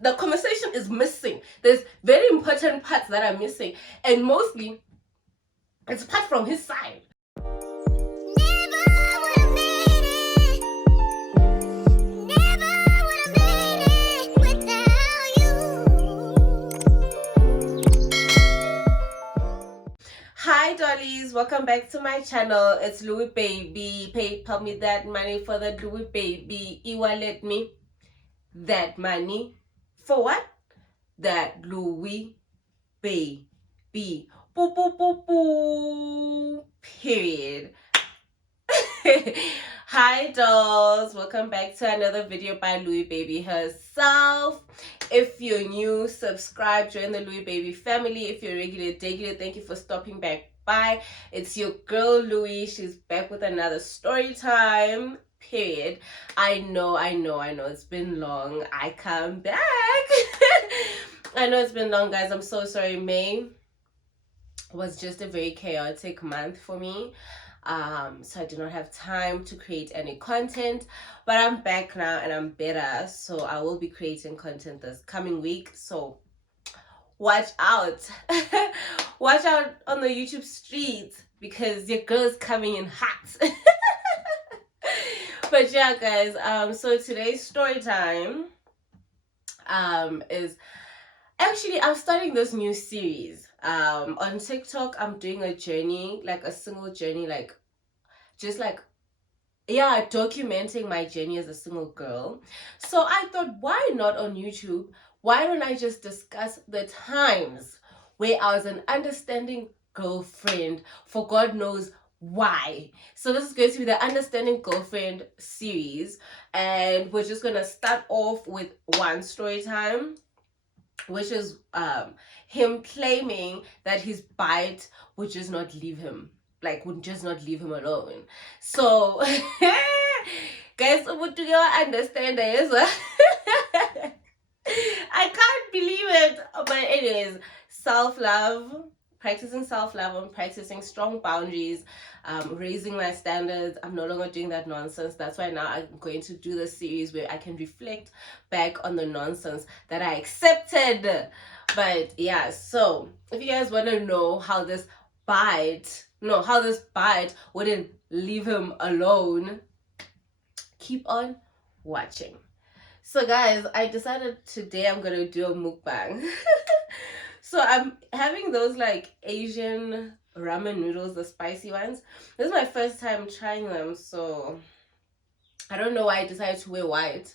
the conversation is missing. There's very important parts that are missing, and mostly it's part from his side. Hi dollies, welcome back to my channel. It's Louis Baby. PayPal me that money for the Louis Baby. E-wallet me that money for what? That Louis Baby. Boo boo boo boo. Period. Hi dolls, welcome back to another video by Louis Baby herself. If you're new, subscribe, join the Louis Baby family. If you're regular, thank you for stopping back by. It's your girl Louis. She's back with another story time. Period. I know it's been long. I come back. I know it's been long, guys. I'm so sorry. May was just a very chaotic month for me. So I did not have time to create any content, but I'm back now and I'm better, so I will be creating content this coming week. So watch out. Watch out on the YouTube streets, because your girl's coming in hot. But yeah, guys, so today's story time is actually, I'm starting this new series. On TikTok, I'm doing a journey, like a single journey, documenting my journey as a single girl. So I thought, why not on YouTube? Why don't I just discuss the times where I was an understanding girlfriend for God knows why. So this is going to be the Understanding Girlfriend series, and we're just gonna start off with one story time, which is him claiming that his bite would just not leave him alone. So guys, what do you understand this? I can't believe it. But anyways, self-love, practicing self-love, I'm practicing strong boundaries, raising my standards. I'm no longer doing that nonsense. That's why now I'm going to do this series where I can reflect back on the nonsense that I accepted. But yeah, so if you guys want to know how this bite wouldn't leave him alone, keep on watching. So guys, I decided today I'm gonna do a mukbang. So I'm having those like Asian ramen noodles, the spicy ones. This is my first time trying them, so I don't know why I decided to wear white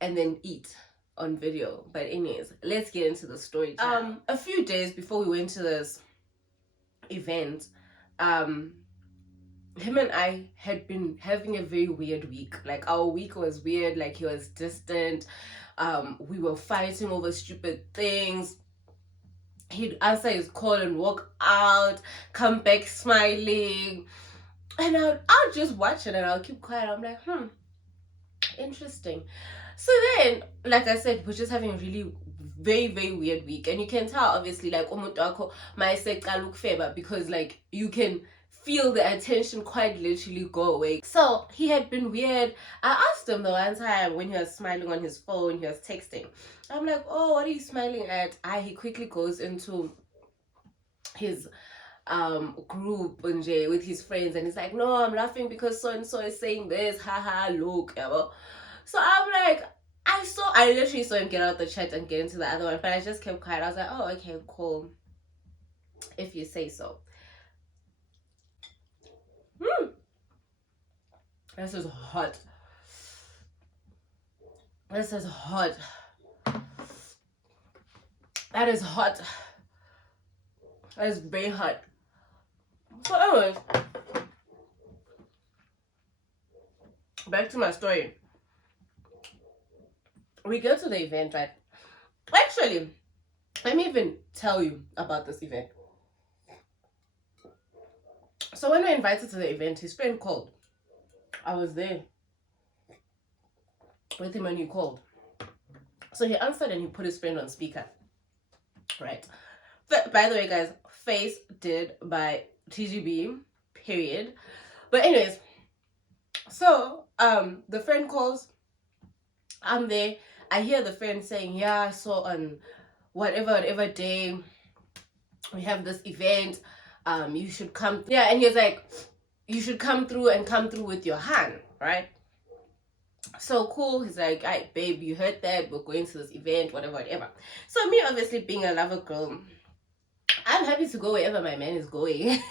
and then eat on video. But anyways, let's get into the story time. A few days before we went to this event, him and I had been having a very weird week. Like, our week was weird. Like, he was distant. We were fighting over stupid things. He'd answer his call and walk out, come back smiling, and I'll just watch it and I'll keep quiet. I'm like, interesting. So then, like I said, we're just having a really very, very weird week, and you can tell obviously, like, because like you can feel the attention quite literally go away. So he had been weird. I asked him the one time when he was smiling on his phone, he was texting. I'm like, oh, what are you smiling at? He quickly goes into his group with his friends, and he's like, no, I'm laughing because so and so is saying this, haha, look, ever. So I'm like, I literally saw him get out the chat and get into the other one, but I just kept quiet. I was like, oh, okay, cool, if you say so. This is hot. This is hot. That is hot. That is very hot. So anyways, back to my story. We go to the event, right? Actually, let me even tell you about this event. So when we invited to the event, his friend called. I was there with him when he called. So he answered and he put his friend on speaker. Right. But by the way, guys, face did by TGB, period. But anyways, so the friend calls. I'm there. I hear the friend saying, yeah, so on whatever day we have this event, you should come. Yeah, and he's like, you should come through with your hand, right? So cool. He's like, "Hey, babe, you heard that? We're going to this event, whatever." So me, obviously being a lover girl, I'm happy to go wherever my man is going. If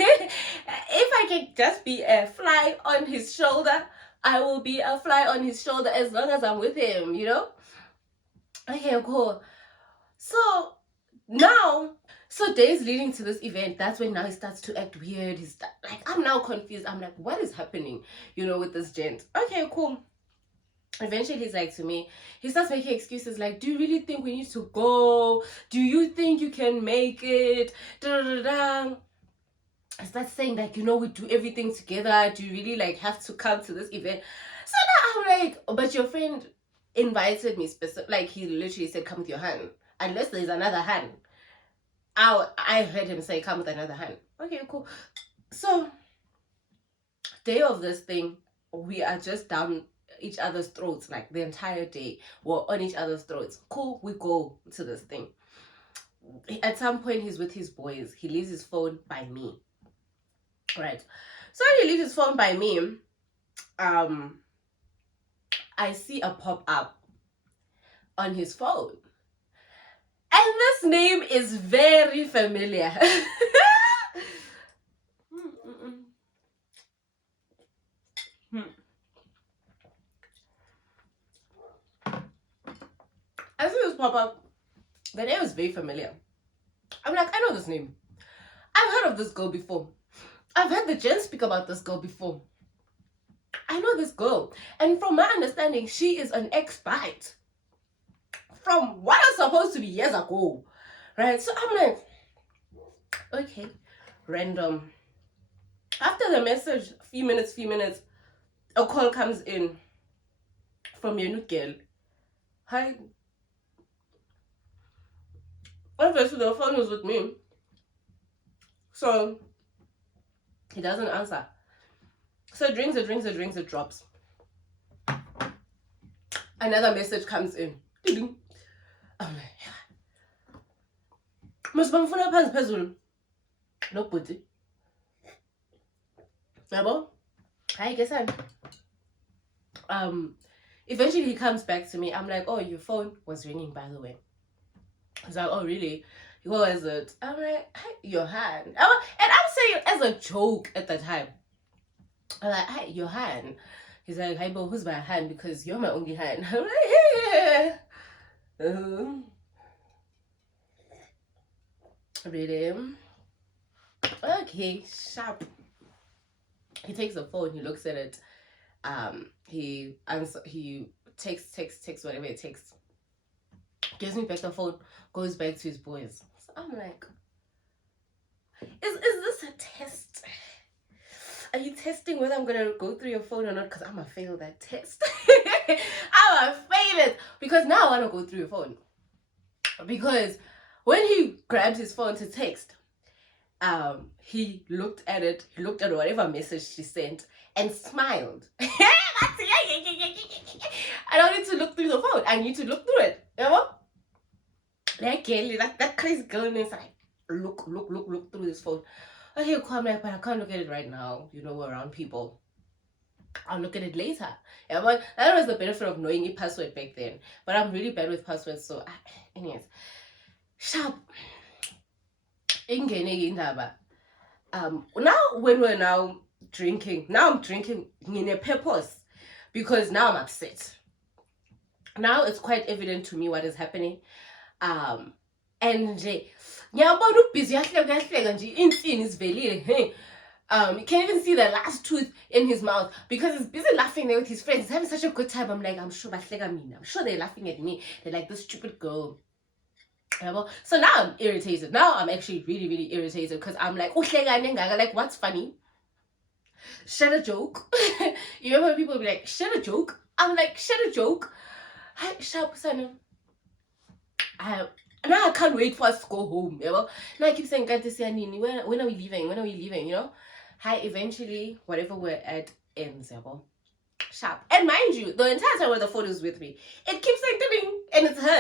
I can just be a fly on his shoulder, I will be a fly on his shoulder as long as I'm with him, you know? Okay, cool. So now, so days leading to this event, that's when now he starts to act weird. Like, I'm now confused. I'm like, what is happening, with this gent? Okay, cool. Eventually he's like to me, he starts making excuses like, do you really think we need to go? Do you think you can make it? Da, da, da, da. I start saying like, we do everything together. Do you really like have to come to this event? So now I'm like, but your friend invited me like he literally said, come with your hand. Unless there's another hand. I heard him say, come with another hand. Okay, cool. So day of this thing, we are just down each other's throats, like the entire day we're on each other's throats. Cool, we go to this thing. At some point he's with his boys, he leaves his phone by me, right? So he leaves his phone by me. I see a pop-up on his phone, and this name is very familiar. I see this pop up. The name is very familiar. I'm like, I know this name. I've heard of this girl before. I've heard the gent speak about this girl before. I know this girl. And from my understanding, she is an ex-bite from what is supposed to be years ago. Right? So I'm like, okay, random. After the message, few minutes, a call comes in from your new girl. Hi. Obviously, the phone was with me. So, he doesn't answer. So, it rings, it drops. Another message comes in. I'm like, must bamfuna phansi phezulu. No booty. Yabo? Hi, guess eventually he comes back to me. I'm like, oh, your phone was ringing, by the way. He's like, oh, really? What was it? I'm like, hey, your hand. And I'm saying as a joke at the time. I'm like, hey, your hand. He's like, hey, but who's my hand? Because you're my only hand. I'm like, yeah. Really? Okay, sharp. He takes the phone, he looks at it. He texts whatever it takes. Gives me back the phone, goes back to his boys. So I'm like, is this a test? Are you testing whether I'm gonna go through your phone or not? Because I'm gonna fail that test. I'm gonna fail it because now I wanna go through your phone. Because when he grabbed his phone to text, he looked at it, he looked at whatever message she sent and smiled. I don't need to look through the phone, I need to look through it. You know? That girl, that crazy girl inside. Look through this phone. Okay, cool. I'm like, but I can't look at it right now. We're around people. I'll look at it later. Yeah, but that was the benefit of knowing a password back then. But I'm really bad with passwords, so anyways. Sharp. Now when we're now drinking, now I'm drinking in a purpose because now I'm upset. Now it's quite evident to me what is happening. And busy is very you can't even see the last tooth in his mouth because he's busy laughing there with his friends. He's having such a good time. I'm like, I'm sure they're laughing at me. They're like, this stupid girl. So now I'm irritated. Now I'm actually really, really irritated because I'm like, what's funny? Share a joke. You remember when people be like, share a joke? I'm like, share a joke. Hi, sharp son. Now I can't wait for us to go home. Now I keep saying, when are we leaving? Hi, eventually, whatever we're at ends. Sharp. And mind you, the entire time when the phone is with me, it keeps like ding.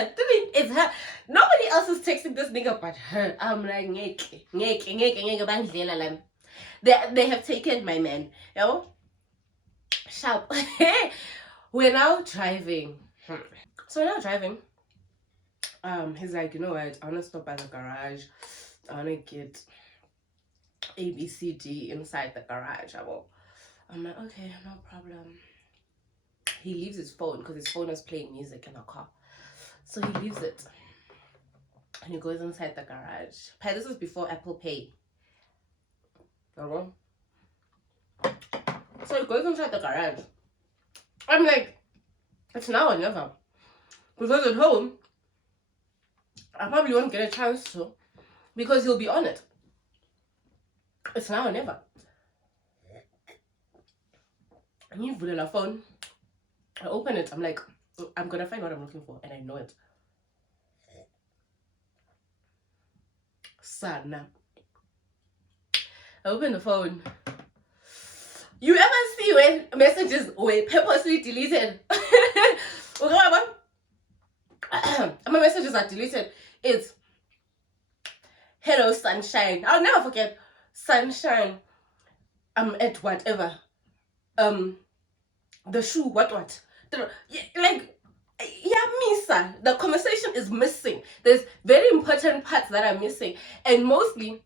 her. It's her. Nobody else is texting this nigga but her. I'm like, they have taken my man. You know? Sharp. We're now driving. So we're now driving. He's like, you know what? I wanna stop by the garage. I wanna get ABCD inside the garage. I'm like, okay, no problem. He leaves his phone because his phone was playing music in the car. So he leaves it. And he goes inside the garage. This is before Apple Pay. So he goes inside the garage. I'm like, it's now or never. Because at home, I probably won't get a chance to. Because he'll be on it. It's now or never. And you put in a phone. I open it. I'm like, I'm gonna find what I'm looking for, and I know it. Sana. I open the phone. You ever see when messages were purposely deleted? My messages are deleted. It's hello sunshine. I'll never forget sunshine. I'm at whatever. The shoe. What? Like, yeah, Misa. The conversation is missing. There's very important parts that are missing, and mostly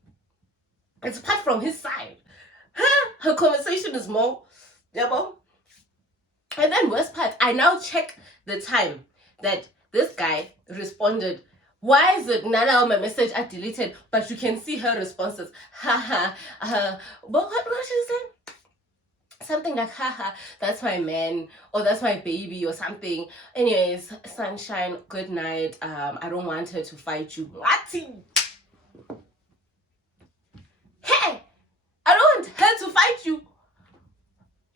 it's part from his side. Her conversation is more, yeah, and then worst part, I now check the time that this guy responded. Why is it now my message are deleted, but you can see her responses? But what did she say? Something like, haha, that's my man, or that's my baby, or something. Anyways, sunshine, good night. I don't want her to fight you. What? Hey, I don't want her to fight you.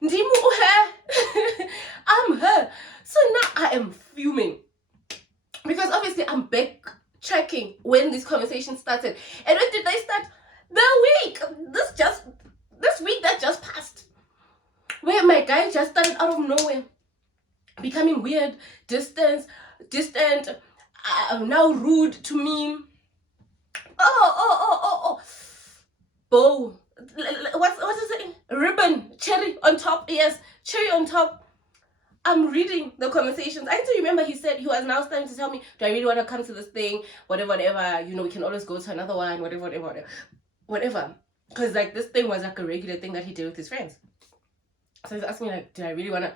Ndimu her. I'm her. So now I am fuming. Because obviously I'm back checking when this conversation started. And when did they start? The week. This week that just passed. Where my guy just started out of nowhere. Becoming weird, distant, now rude to me. Oh. Bow. What is it? Ribbon. Cherry on top. Yes, cherry on top. I'm reading the conversations. I still remember he said he was now starting to tell me, do I really want to come to this thing? Whatever. You know, we can always go to another one. Whatever. Because like this thing was like a regular thing that he did with his friends. So he's asking me like, do I really want to?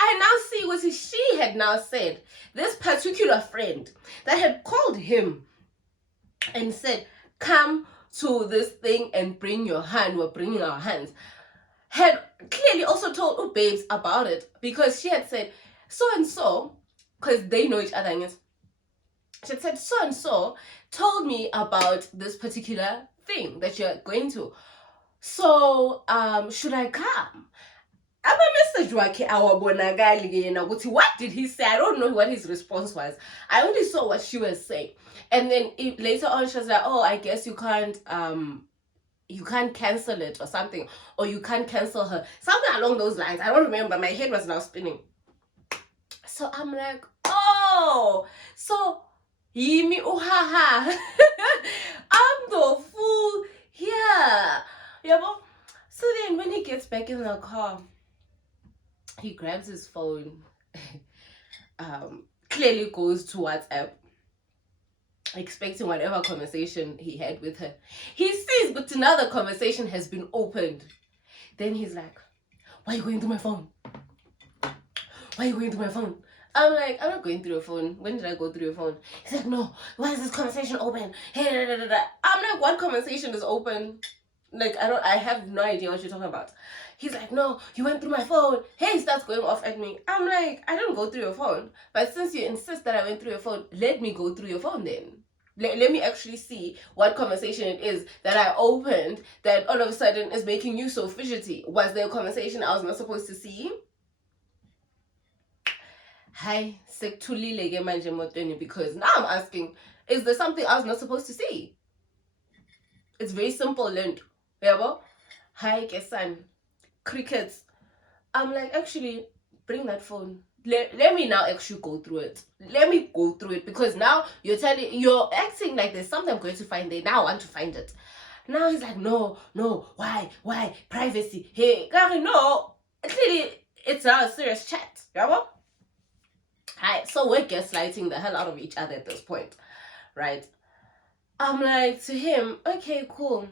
I now see what she had now said. This particular friend that had called him and said, come to this thing and bring your hand. We're bringing our hands. Had clearly also told babes about it, because she had said so-and-so, because they know each other. She had said so-and-so told me about this particular thing that you're going to. So should I come? I'm a message what did he say? I don't know what his response was. I only saw what she was saying. And then later on she was like, oh, I guess you can't cancel it or something, or you can't cancel her, something along those lines. I don't remember. My head was now spinning. So I'm like, oh, so yimi uhaha. I'm the fool here. Yeah, so then when he gets back in the car, he grabs his phone, clearly goes to WhatsApp, expecting whatever conversation he had with her. He sees, but another conversation has been opened. Then he's like, why are you going through my phone? Why are you going through my phone? I'm like, I'm not going through your phone. When did I go through your phone? He's like, no, why is this conversation open? I'm like, what conversation is open? Like, I have no idea what you're talking about. He's like, no, you went through my phone. He starts going off at me. I'm like, I didn't go through your phone. But since you insist that I went through your phone, let me go through your phone then. Let me actually see what conversation it is that I opened that all of a sudden is making you so fidgety. Was there a conversation I was not supposed to see? Hi, because now I'm asking, is there something I was not supposed to see? It's very simple, learned. Hi, Kesan. Crickets. I'm like, actually, bring that phone. let me now actually go through it. Let me go through it, because now you're acting like there's something I'm going to find there. Now I want to find it. Now he's like, no, why, privacy. Hey, Gary, no, clearly it's now a serious chat. Yeah, Hi, so we're gaslighting the hell out of each other at this point, right? I'm like to him, okay, cool.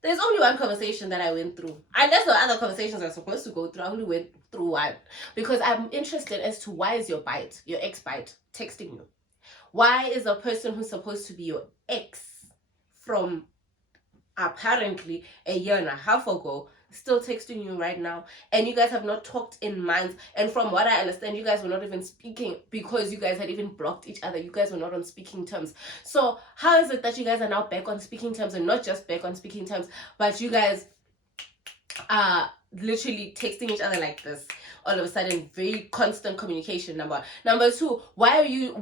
There's only one conversation that I went through. And that's the other conversations I'm supposed to go through. I only went through one. Because I'm interested as to why is your ex-bite, texting you? Why is a person who's supposed to be your ex from apparently a year and a half ago still texting you right now, and you guys have not talked in months, and from what I understand you guys were not even speaking because you guys had even blocked each other. You guys were not on speaking terms. So how is it that you guys are now back on speaking terms, and not just back on speaking terms, but you guys are literally texting each other like this all of a sudden? Very constant communication. Number two, why are you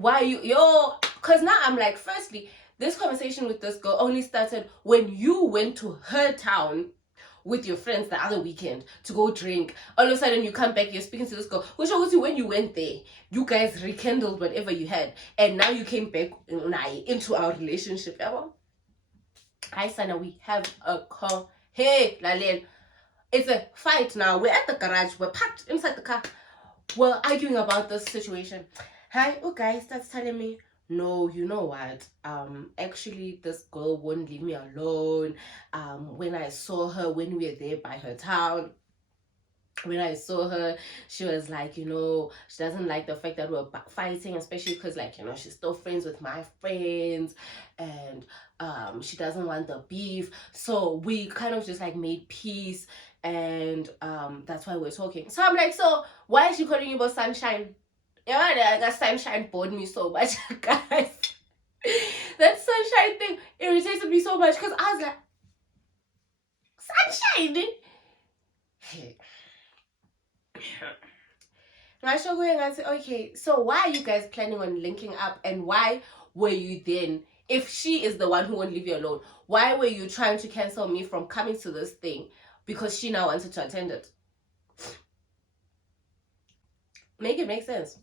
because now I'm like, firstly, this conversation with this girl only started when you went to her town with your friends the other weekend to go drink. All of a sudden you come back, you're speaking to this girl, which obviously when you went there, you guys rekindled whatever you had, and now you came back into our relationship. Hi Sana, we have a call. Hey Lalel, it's a fight now. We're at the garage, we're packed inside the car, we're arguing about this situation. Hi, guy starts telling me, no, you know what, actually this girl won't leave me alone. When I saw her, when we were there by her town, when I saw her, she was like, she doesn't like the fact that we're fighting, especially because, she's still friends with my friends, and she doesn't want the beef. So we kind of just made peace, and that's why we're talking. So I'm like, so why is she calling you about sunshine? Yeah, that sunshine bored me so much, guys. That sunshine thing irritated me so much, because I was like, sunshine? I shall go and say, okay, so why are you guys planning on linking up, and why were you then, if she is the one who won't leave you alone, why were you trying to cancel me from coming to this thing because she now wanted to attend it? Make it make sense.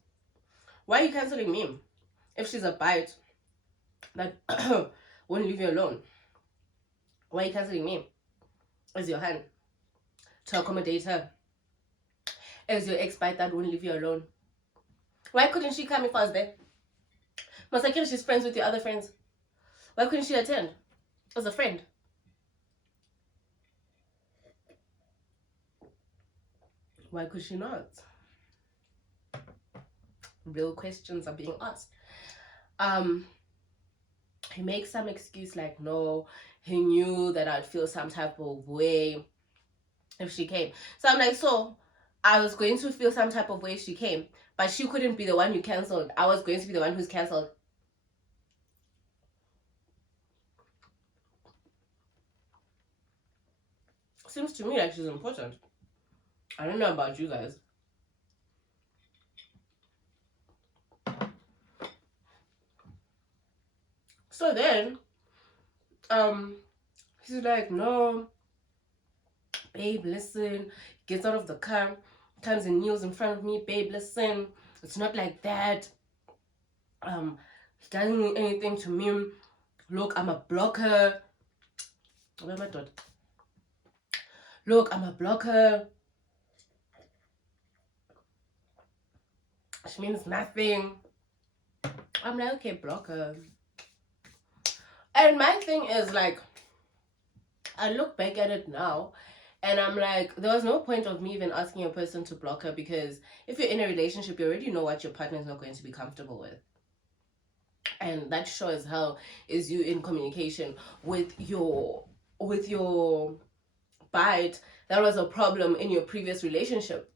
Why are you canceling me if she's a bite that won't leave you alone? Why are you canceling me as your hand to accommodate her, as your ex-bite that won't leave you alone? Why couldn't she come if I was there? Masakira, she's friends with your other friends. Why couldn't she attend as a friend? Why could she not? Real questions are being asked. He makes some excuse like, no, he knew that I'd feel some type of way if she came. So I'm like, so I was going to feel some type of way if she came, but she couldn't be the one you cancelled. I was going to be the one who's cancelled. Seems to me like she's important. I don't know about you guys. So then, he's like, no, babe, listen. Gets out of the car, comes and kneels in front of me. Babe, listen, it's not like that. He doesn't mean anything to me. Look, I'm a blocker. Where my dot? Look, I'm a blocker. She means nothing. I'm like, okay, blocker. And my thing is, like, I look back at it now, and I'm like, there was no point of me even asking a person to block her, because if you're in a relationship, you already know what your partner is not going to be comfortable with. And that sure as hell is you in communication with your bite that was a problem in your previous relationship.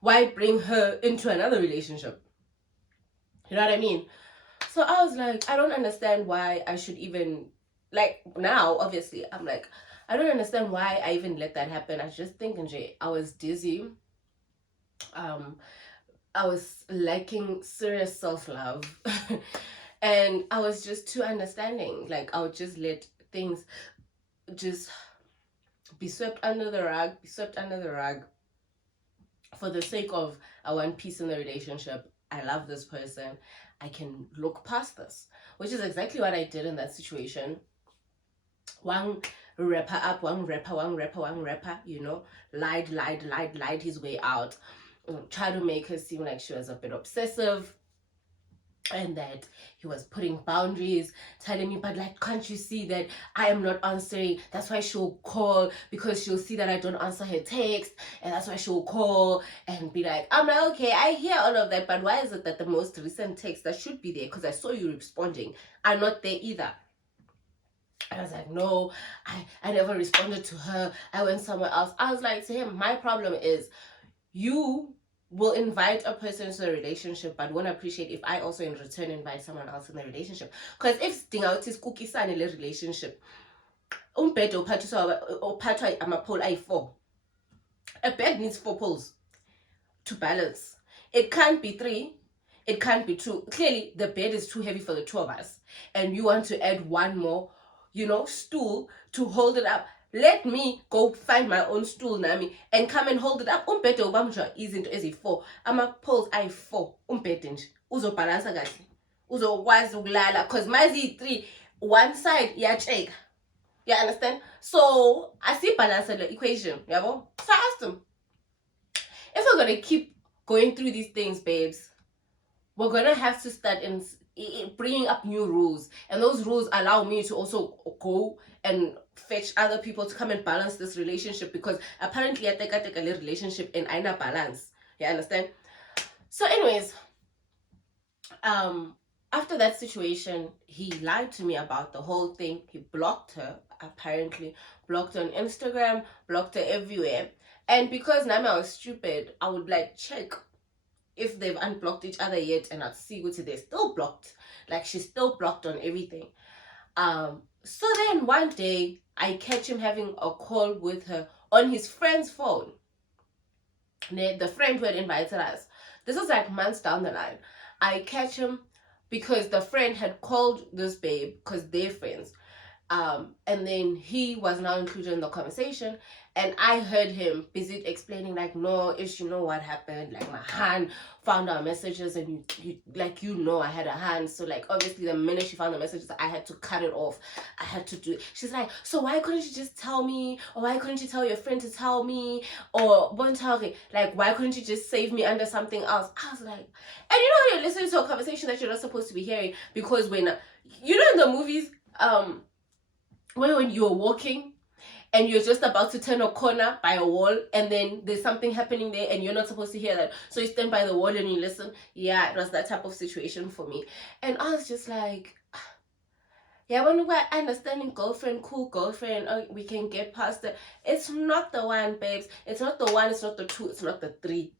Why bring her into another relationship? You know what I mean? So I was like, I don't understand why I should even, like, now obviously I'm like, I don't understand why I even let that happen. I just think, Jay, I was dizzy. I was lacking serious self-love. And I was just too understanding. Like, I would just let things just be swept under the rug, for the sake of I want peace in the relationship, I love this person, I can look past this, which is exactly what I did in that situation. One rapper up, one rapper, you know, lied his way out, tried to make her seem like she was a bit obsessive, and that he was putting boundaries, telling me, but like, can't you see that I am not answering? That's why she'll call, because she'll see that I don't answer her text, and that's why she'll call and be like, I'm like, okay, I hear all of that, but why is it that the most recent text that should be there, because I saw you responding, are not there either? I was like, no, I never responded to her, I went somewhere else. I was like to him, my problem is you will invite a person into a relationship but won't appreciate if I also in return invite someone else in the relationship. Because if dinga is cookie sign in a relationship, umbhede uphathwa amapole ayi-4. A bed needs 4 poles to balance. It can't be 3, it can't be 2. Clearly the bed is too heavy for the 2 of us, and you want to add 1 more, you know, stool to hold it up. Let me go find my own stool nami and come and hold it up. Umbhede ubamjwa izinto ezi-4, ama-poles ayi-4. Umbhede nje uzobhalansa kahle, uzokwazi ukulala, because mazi-3 one side iyatsheka. You understand? So balance the equation, yabo. So I asked him, if we're gonna keep going through these things, babes, we're gonna have to start in bringing up new rules, and those rules allow me to also go and fetch other people to come and balance this relationship, because apparently I take a relationship and I not balance. You understand? So anyways, after that situation, he lied to me about the whole thing. He blocked her, apparently blocked her on Instagram, blocked her everywhere. And because now I was stupid, I would like check if they've unblocked each other yet, and I'd see what they're still blocked. Like, she's still blocked on everything. So then one day I catch him having a call with her on his friend's phone. The friend who had invited us. This was like months down the line. I catch him because the friend had called this babe because they're friends. And then he was now included in the conversation, and I heard him busy explaining like, no, if you know what happened, like my hand found our messages, and you like, you know, I had a hand, so like obviously the minute she found the messages I had to cut it off. I had to do it. She's like, so why couldn't you just tell me, or why couldn't you tell your friend to tell me, or like, why couldn't you just save me under something else? I was like, and you know, you're listening to a conversation that you're not supposed to be hearing, because when you know in the movies, when you're walking and you're just about to turn a corner by a wall, and then there's something happening there and you're not supposed to hear that, so you stand by the wall and you listen. Yeah, it was that type of situation for me. And I was just like, yeah, when we're understanding girlfriend, cool girlfriend, we can get past it. It's not the one, babes. It's not the 1, it's not the 2, it's not the 3.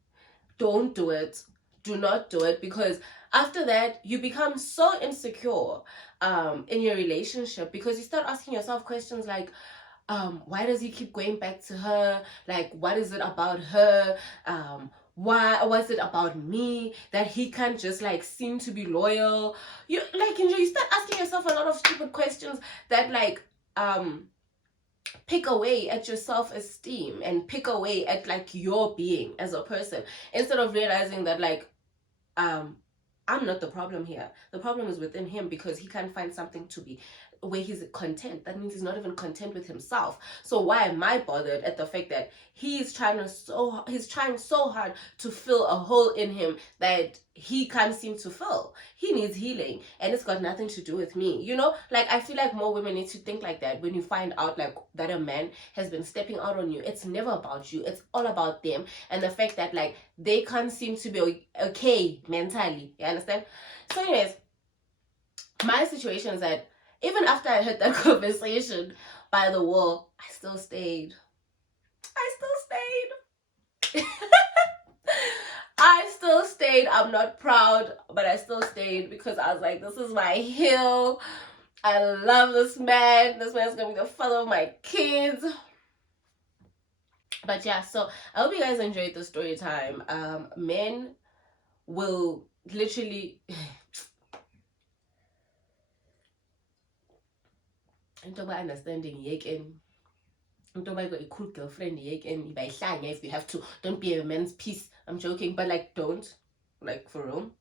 Don't do it. Do not do it, because after that you become so insecure in your relationship, because you start asking yourself questions like, why does he keep going back to her? Like, what is it about her? Why was it about me that he can't just like seem to be loyal? You like, you start asking yourself a lot of stupid questions that like pick away at your self-esteem and pick away at like your being as a person, instead of realizing that like, I'm not the problem here. The problem is within him, because he can't find something to be where he's content. That means he's not even content with himself. So why am I bothered at the fact that he's trying so hard to fill a hole in him that he can't seem to fill? He needs healing, and it's got nothing to do with me. You know, like, I feel like more women need to think like that. When you find out like that a man has been stepping out on you, it's never about you, it's all about them, and the fact that like they can't seem to be okay mentally. You understand? So anyways, my situation is that even after I had that conversation by the wall, I still stayed. I still stayed. I'm not proud, but I still stayed, because I was like, this is my hill. I love this man. This man's gonna be the father of my kids. But yeah, so I hope you guys enjoyed the story time. Men will literally into my understanding, don't buy a cool girlfriend again if you have to. Don't be a man's piece. I'm joking, but like, don't, like, for real,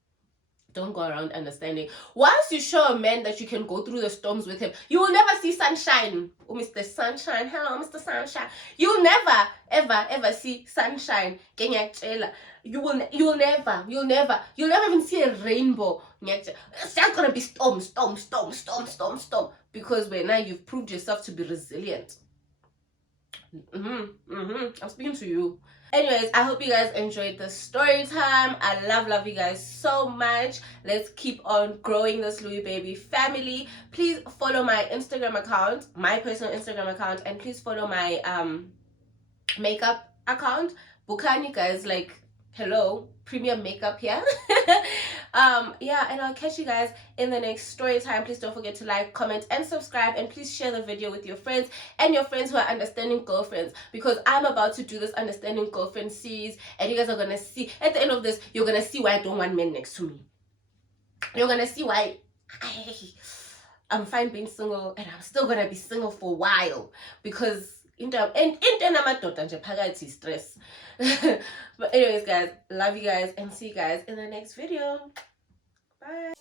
don't go around understanding. Once you show a man that you can go through the storms with him, you will never see sunshine. Oh, Mr. Sunshine, hello, Mr. Sunshine. You'll never, ever see sunshine. You'll never even see a rainbow. It's just gonna be storm. Because now you've proved yourself to be resilient. I'm speaking to you. Anyways, I hope you guys enjoyed the story time. I love you guys so much. Let's keep on growing this Louis Baby family. Please follow my Instagram account, my personal Instagram account, and please follow my makeup account. Bukani, guys, like, hello, premium makeup here. Yeah, and I'll catch you guys in the next story time. Please don't forget to like, comment, and subscribe, and please share the video with your friends and your friends who are understanding girlfriends, because I'm about to do this understanding girlfriend series, and you guys are gonna see at the end of this, you're gonna see why I don't want men next to me. You're gonna see why I'm fine being single, and I'm still gonna be single for a while, because stress. But anyways, guys, love you guys, and see you guys in the next video. Bye.